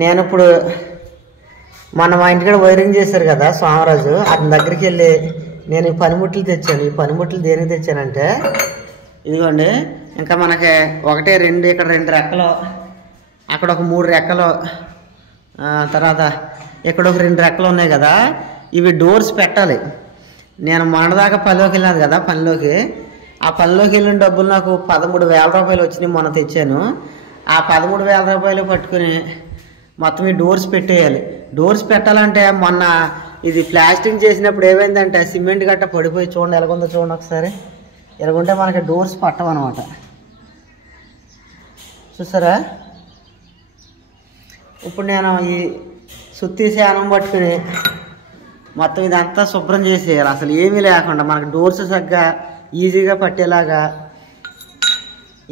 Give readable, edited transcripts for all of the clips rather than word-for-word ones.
నేను ఇప్పుడు మొన్న మా ఇంటికాడ వైరింగ్ చేశారు కదా సోమరాజు, అతని దగ్గరికి వెళ్ళి నేను ఈ పనిముట్లు తెచ్చాను. ఈ పనిముట్లు దేనికి తెచ్చానంటే ఇదిగోండి, ఇంకా మనకి ఒకటి రెండు, ఇక్కడ 2 రెక్కలు, అక్కడ ఒక 3 రెక్కలు, తర్వాత ఇక్కడ ఒక 2 రెక్కలు ఉన్నాయి కదా, ఇవి డోర్స్ పెట్టాలి. నేను మొన్నదాకా పనిలోకి వెళ్ళాను కదా, ఆ పనిలోకి వెళ్ళిన డబ్బులు నాకు 13,000 రూపాయలు వచ్చినాయి. మొన్న తెచ్చాను. ఆ 13,000 రూపాయలు పట్టుకుని మొత్తం ఈ డోర్స్ పెట్టేయాలి. డోర్స్ పెట్టాలంటే మొన్న ఇది ప్లాస్టింగ్ చేసినప్పుడు ఏమైందంటే సిమెంట్ గట్ట పడిపోయి, చూడండి ఎలాగుందో చూడండి ఒకసారి. ఎలాగుంటే మనకి డోర్స్ పట్టవన్నమాట. చూసారా? ఇప్పుడు నేను ఈ సుత్తి శానం పట్టుకుని మొత్తం ఇదంతా శుభ్రం చేసేయాలి. అసలు ఏమీ లేకుండా మనకు డోర్స్ సగ్గా ఈజీగా పట్టేలాగా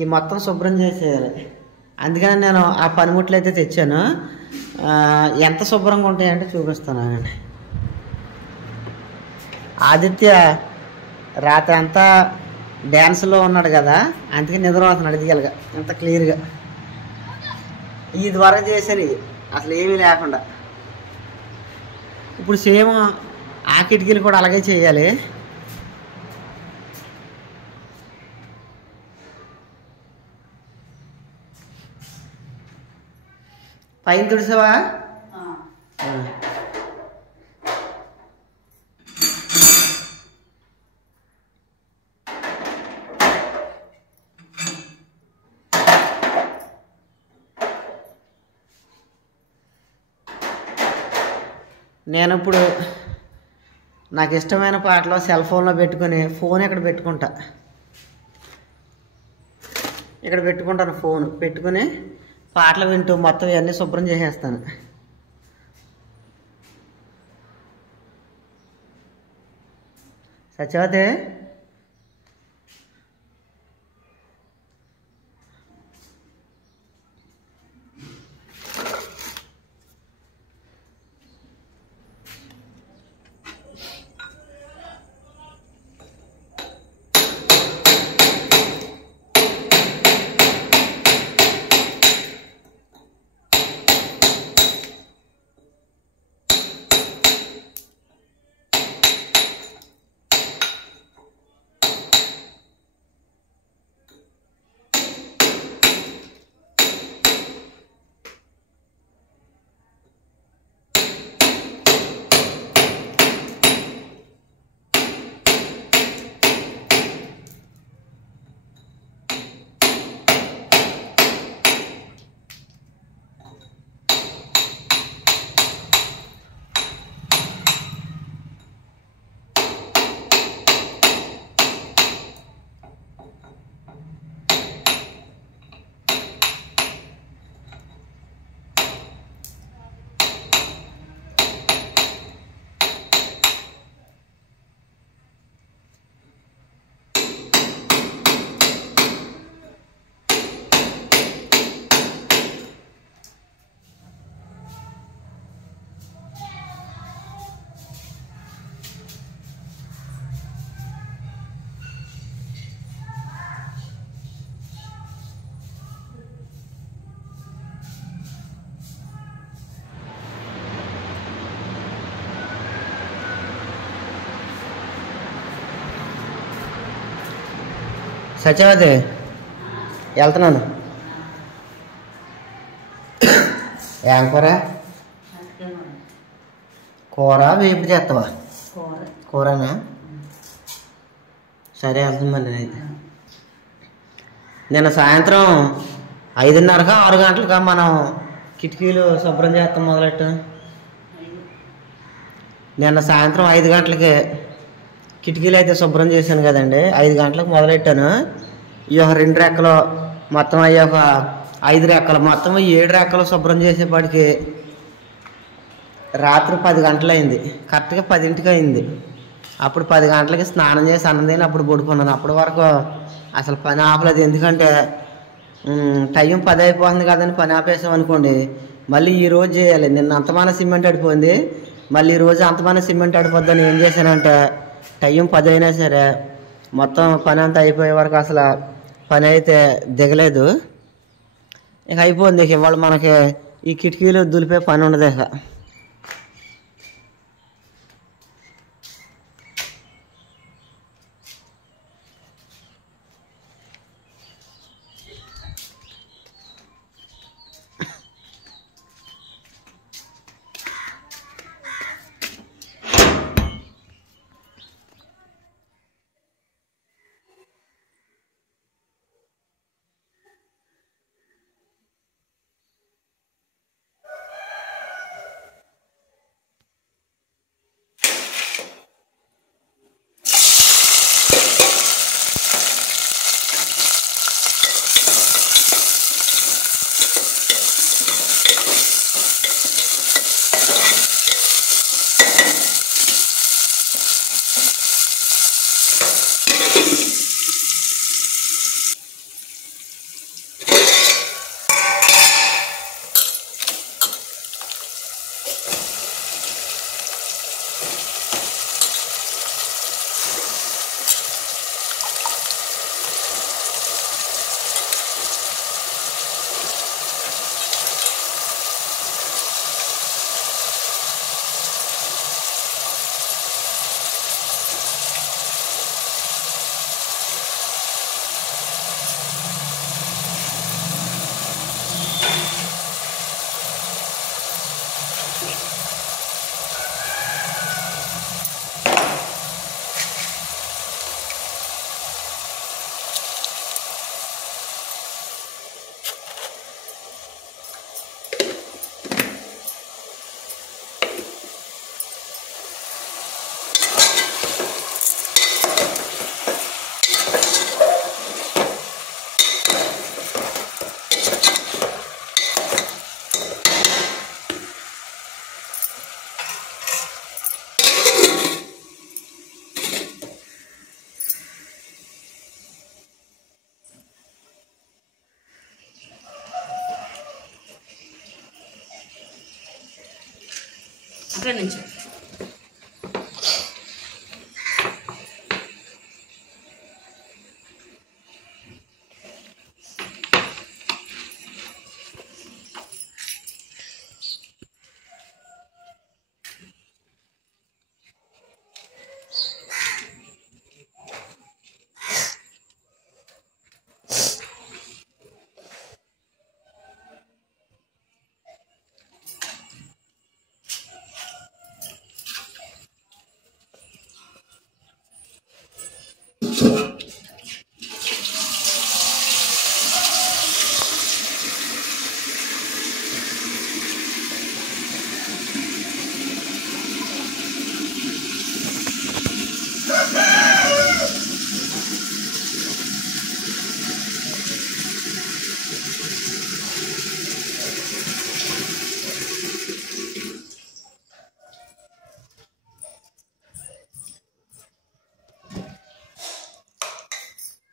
ఈ మొత్తం శుభ్రం చేసేయాలి. అందుకని నేను ఆ పనిముట్లు అయితే తెచ్చాను. ఎంత శుభ్రంగా ఉంటాయంటే చూపిస్తాను. ఆదిత్య రాత్రి అంతా డ్యాన్స్లో ఉన్నాడు కదా, అందుకే నిద్ర అవుతున్నాడు దిగలుగా ఎంత క్లియర్గా. ఇది వరకు చేశాను, ఇది అసలు ఏమీ లేకుండా. ఇప్పుడు సేమ్ ఆ కిటికీలు కూడా అలాగే చేయాలి. పైన తుడిసావా? నేను ఇప్పుడు నాకు ఇష్టమైన పాటలు సెల్ ఫోన్లో పెట్టుకుని, ఫోన్ ఇక్కడ పెట్టుకుంటాను. ఫోన్ పెట్టుకుని పాటలు వింటూ మొత్తం ఇవన్నీ శుభ్రం చేసేస్తాను. సత్యవతి, సత్యవతి వెళ్తున్నాను. ఏం కూర వేపు చేస్తావా? కూరనా? సరే వెళ్తుందండి. అయితే నిన్న సాయంత్రం 5:30గా 6 గంటలుగా మనం కిటికీలు శుభ్రం చేస్తాం మొదలెట్టు. నిన్న సాయంత్రం 5 గంటలకి కిటికీలు అయితే శుభ్రం చేశాను కదండి. 5 గంటలకు మొదలెట్టాను. ఈ ఒక 2 రెక్కలు, మొత్తం అయ్యి ఒక 5 రెక్కలు, మొత్తం 7 రెక్కలు శుభ్రం చేసేపాటికి రాత్రి 10 గంటలైంది. కరెక్ట్గా 10ంటికి అయింది. అప్పుడు 10 గంటలకి స్నానం చేసి అన్నం తిని అప్పుడు పడుకున్నాను. అప్పటి వరకు అసలు పని ఆపలేదు. ఎందుకంటే టైం 10 అయిపోతుంది కదని పని ఆపేసాం అనుకోండి, మళ్ళీ ఈరోజు చేయాలి. నిన్న అంతమాన సిమెంట్ అడిపోయింది, మళ్ళీ ఈరోజు అంతమాన సిమెంట్ అడిపోద్దని ఏం చేశానంటే టైం 10 అయినా సరే మొత్తం పని అంతా అయిపోయే వరకు అసలు పని అయితే దిగలేదు. ఇక అయిపోయింది. ఇక ఇవాళ మనకి ఈ కిటికీలో దులిపే పని ఉండదు ఇక. అక్కడి నుంచి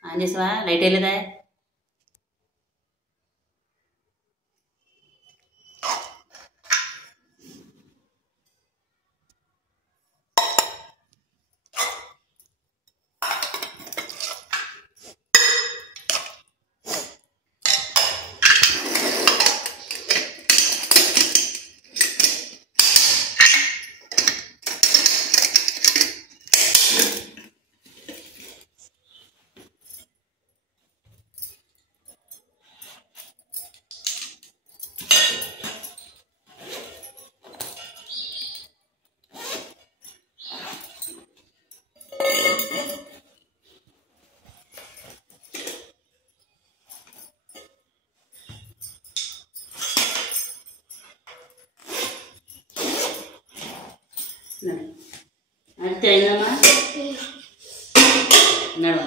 ఆన్ చేసావా? లైట్ వేయలేదా? అంతే అయిందమ్మా. నడవ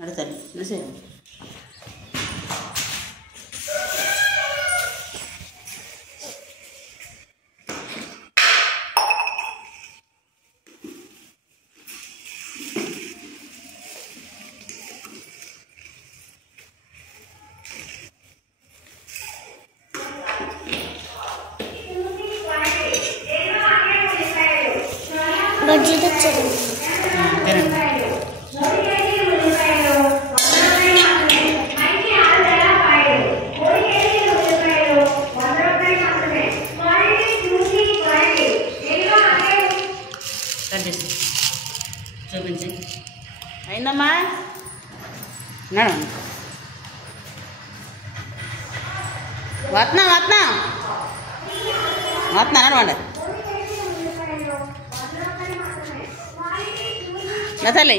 నడతాను నడిచేయ్. బడ్జెట్ వచ్చేది వస్తున్నా వస్తున్నా వస్తున్నా నడవండి తల్లి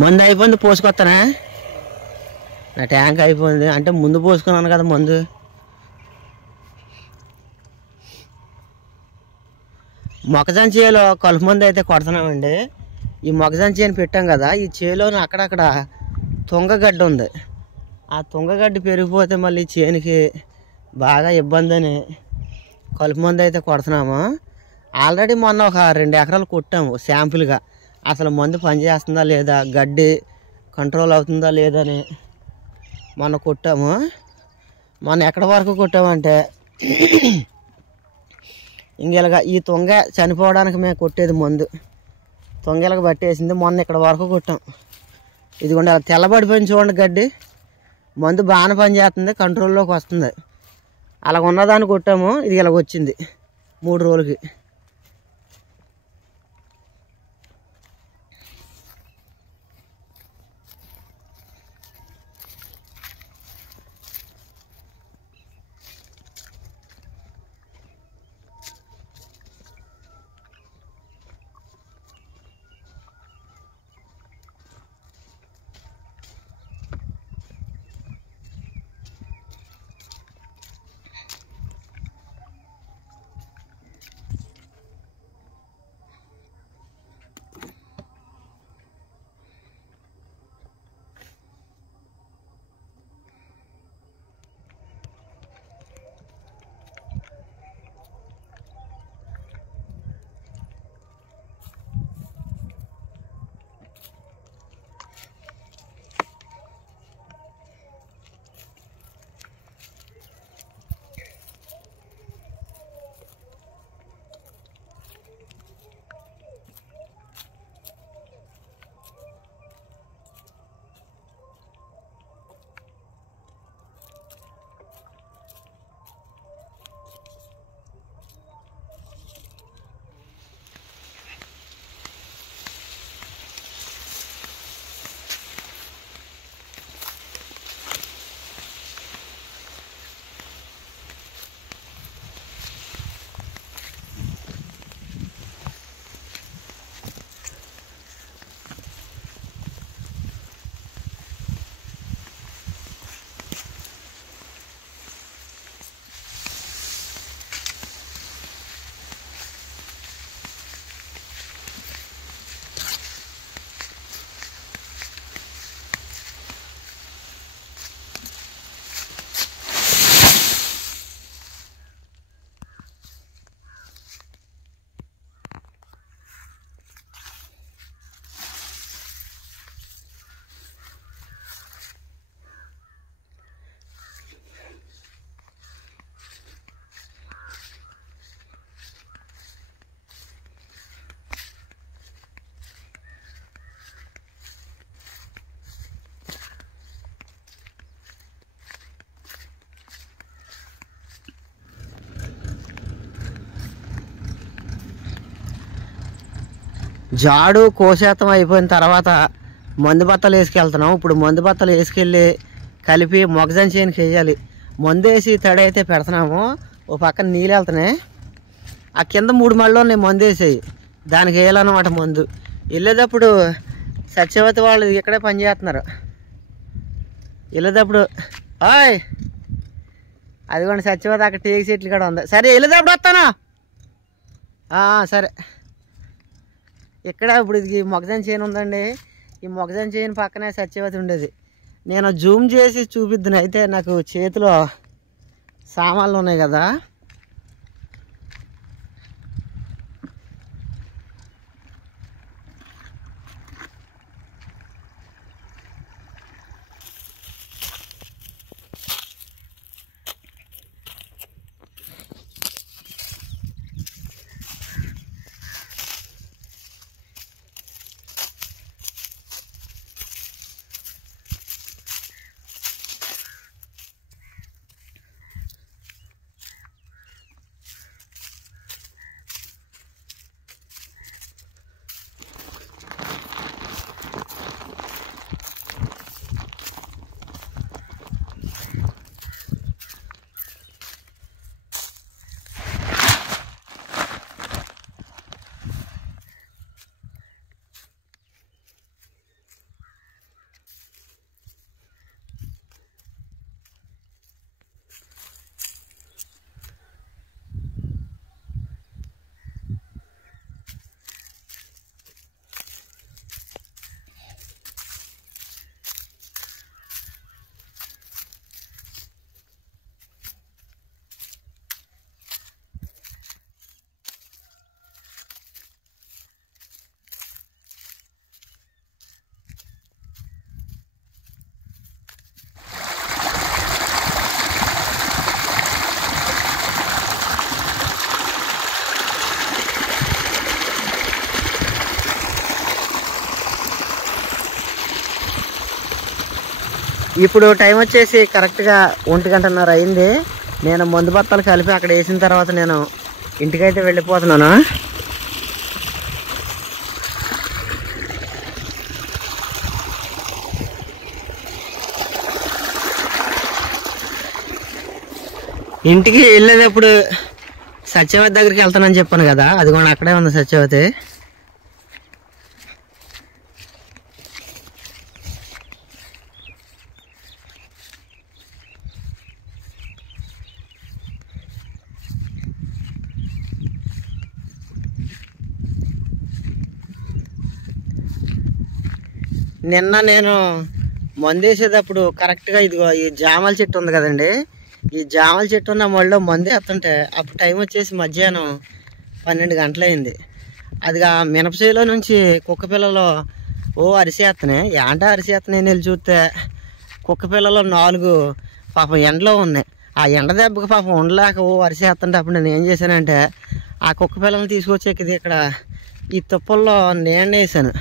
మందు అయిపోయింది, పోసుకొస్తానా? నా ట్యాంక్ అయిపోయింది అంటే ముందు పోసుకున్నాను కదా మందు. మొక్కజొన్న చేలో కలుపు మందు అయితే కొడుతున్నామండి. ఈ మొక్కజొన్న చేను పెట్టాం కదా, ఈ చేలోని అక్కడక్కడ తుంగగడ్డ ఉంది. ఆ తుంగగడ్డ పెరిగిపోతే మళ్ళీ చేనుకి బాగా ఇబ్బంది అని కలుపు మందు అయితే కొడుతున్నాము. ఆల్రెడీ మొన్న ఒక 2 ఎకరాలు కొట్టాము శాంపుల్గా, అసలు మందు పనిచేస్తుందా లేదా, గడ్డి కంట్రోల్ అవుతుందా లేదని మొన్న కొట్టాము. మొన్న ఎక్కడి వరకు కొట్టామంటే ఇంకెలాగా ఈ తుంగ చనిపోవడానికి మేము కొట్టేది మందు, తుంగెలగా పట్టేసింది. మొన్న ఇక్కడ వరకు కొట్టాం. ఇదిగోండి అలా తెల్లబడిపోయింది చూడండి గడ్డి. మందు బాగానే పనిచేస్తుంది, కంట్రోల్లోకి వస్తుంది. అలాగ ఉన్నదాన్ని కొట్టాము, ఇది ఇలాగ వచ్చింది 3 రోజులకి. జాడు కోసేతం అయిపోయిన తర్వాత మందు బత్తలు వేసుకెళ్తున్నాం. ఇప్పుడు మందు బత్తలు వేసుకెళ్ళి కలిపి మొక్కజొన్న చేనుకి వేయాలి. మందు వేసి తడి అయితే పెడుతున్నాము. ఓ పక్కన నీళ్ళు వెళ్తున్నాయి, ఆ కింద 3 మళ్ళు ఉన్నాయి మందు వేసేవి, దానికి వేయాలన్నమాట మందు. వెళ్ళేటప్పుడు సత్యవతి వాళ్ళు ఇక్కడే పనిచేస్తున్నారు. వెళ్ళేటప్పుడు ఆయ్ అదిగోండి సత్యవతి అక్కడ టేక్ చెట్లు కూడా ఉంది. సరే వెళ్ళేటప్పుడు వస్తాను. సరే ఇక్కడ ఇప్పుడు ఇది మొక్కజొన్న చేను ఉందండి. ఈ మొక్కజొన్న చేను పక్కనే సత్యవతి ఉండేది. నేను జూమ్ చేసి చూపిద్దును. అయితే నాకు చేతిలో సామాన్లు ఉన్నాయి కదా, ఇప్పుడు టైం వచ్చేసి కరెక్ట్గా 1:30 అయింది. నేను మందు బత్తాలు కలిపి అక్కడ వేసిన తర్వాత నేను ఇంటికైతే వెళ్ళిపోతున్నాను. ఇంటికి వెళ్ళేటప్పుడు సత్యవతి దగ్గరికి వెళ్తానని చెప్పాను కదా, అది కూడా అక్కడే ఉంది సత్యవతి. నిన్న నేను మందు వేసేటప్పుడు కరెక్ట్గా ఇదిగో ఈ జామల చెట్టు ఉంది కదండి, ఈ జామల చెట్టు ఉన్న మళ్ళీ మందు వేస్తుంటే అప్పుడు టైం వచ్చేసి మధ్యాహ్నం 12 గంటలైంది. అదిగా మినపసేలో నుంచి కుక్క పిల్లలు అరిసేస్తున్నాయి. ఏంటో అరిసేస్తున్నాయి వెళ్ళి చూస్తే కుక్క పిల్లలు 4 పాపం ఎండలో ఉన్నాయి. ఆ ఎండ దెబ్బకి పాపం ఉండలేక అరిసేస్తుంటే అప్పుడు నేను ఏం చేశానంటే ఆ కుక్క పిల్లల్ని తీసుకొచ్చేది ఇక్కడ ఈ తుప్పల్లో నేను వేసాను.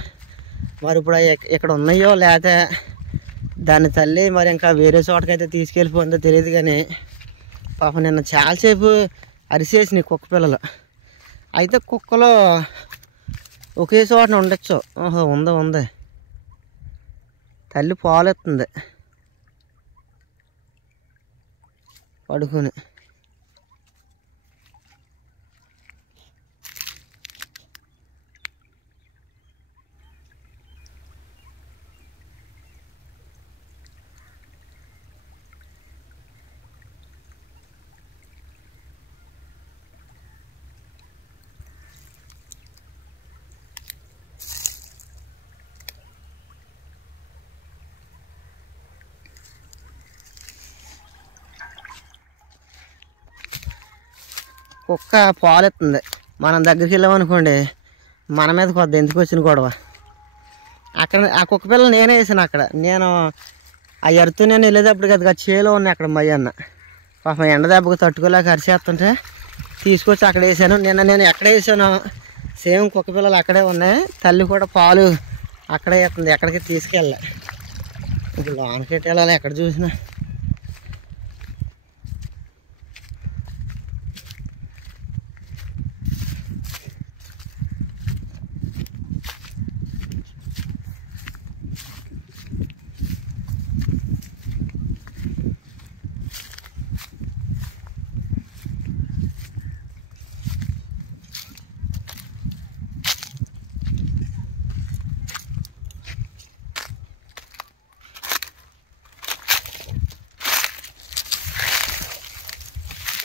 మరి ఇప్పుడు ఇక్కడ ఉన్నాయో లేకపోతే దాని తల్లి మరి ఇంకా వేరే చోటకైతే తీసుకెళ్ళిపోయిందో తెలియదు. కానీ పాపం నిన్న చాలాసేపు అరిసేసినాయి కుక్క పిల్లలు. అయితే కుక్కలు ఒకే చోటన ఉండొచ్చు. ఓహో, ఉంది తల్లి పాలెత్తుంది పడుకుని. కుక్క పాలెత్తుంది. మనం దగ్గరికి వెళ్ళామనుకోండి మన మీద కొద్ది ఎందుకు వచ్చిన గొడవ. అక్కడ ఆ కుక్క పిల్లలు నేనే వేసాను. అక్కడ నేను ఆ ఎరుతూ నేను వెళ్ళేటప్పుడు కదా చేలో ఉన్నాయి అక్కడ మయ్యన్న. పాపం ఎండ దెబ్బకు తట్టుకోలేక అరిచేస్తుంటే తీసుకొచ్చి అక్కడ వేసాను. నిన్న నేను ఎక్కడ వేసానో సేమ్ కుక్క పిల్లలు అక్కడే ఉన్నాయి. తల్లి కూడా పాలు అక్కడే వేస్తుంది, ఎక్కడికి తీసుకెళ్ళా. ఇప్పుడు లోనకెట్టి వెళ్ళాలి ఎక్కడ చూసినా.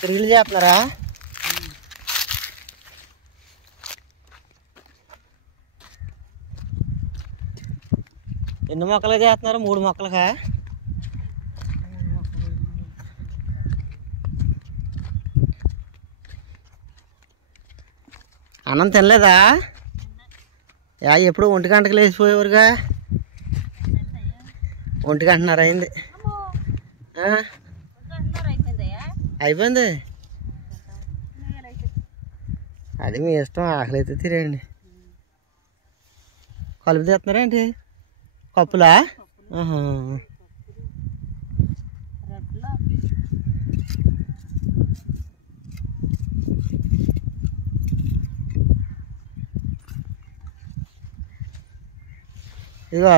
రీల్ చేస్తున్నారా? ఎన్ని మొక్కలు చేస్తున్నారు? 3 మొక్కలుగా. అన్నం తినలేదా? ఎప్పుడు 1 గంటకు లేచిపోయేవారుగా. 1 గంటన్నర అయింది. అయిపోయింది. అది మీ ఇష్టం, ఆకలి అయితే తిరండి. కలుపు తీస్తున్నారా ఏంటి? కప్పులా? ఇదిగో